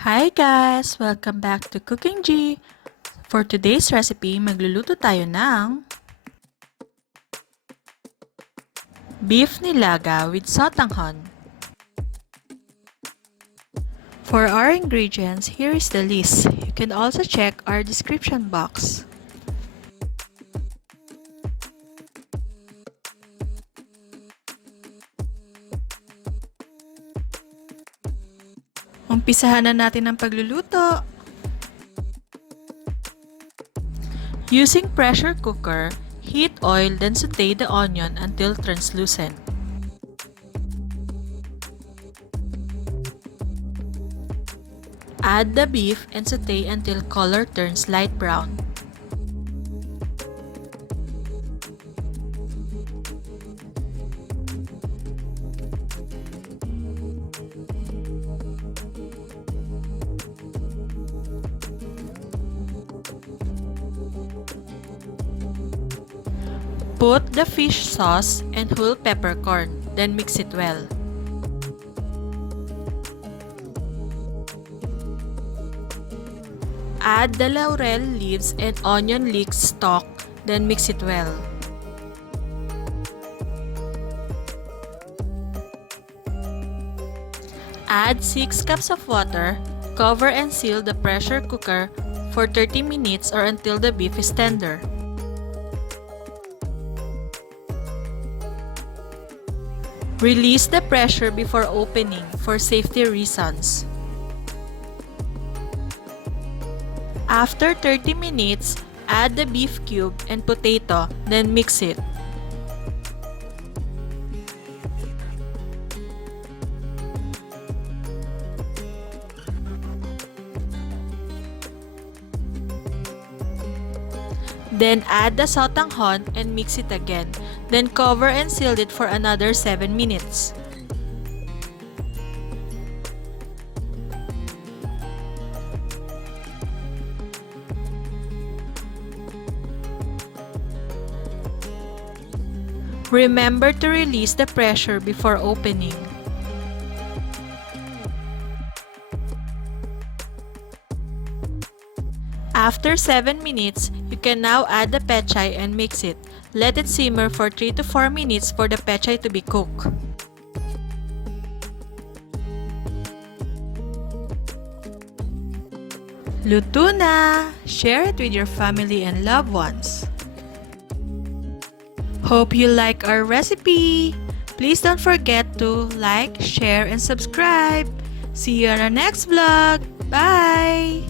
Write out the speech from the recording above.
Hi guys! Welcome back to Cookingee! For today's recipe, magluluto tayo ng Beef Nilaga with Sotanghon. For our ingredients, here is the list. You can also check our description box. Umpisahan na natin ang pagluluto. Using pressure cooker, heat oil then saute the onion until translucent. Add the beef and saute until color turns light brown. Put the fish sauce and whole peppercorn, then mix it well. Add the laurel leaves and onion leeks stalk, then mix it well. Add 6 cups of water, cover and seal the pressure cooker for 30 minutes or until the beef is tender. Release the pressure before opening for safety reasons. After 30 minutes, add the beef cube and potato, then mix it. Then add the sotanghon and mix it again. Then cover and seal it for another 7 minutes. Remember to release the pressure before opening. After 7 minutes, you can now add the pechay and mix it. Let it simmer for 3 to 4 minutes for the pechay to be cooked. Luto na! Share it with your family and loved ones. Hope you like our recipe! Please don't forget to like, share, and subscribe. See you on our next vlog. Bye!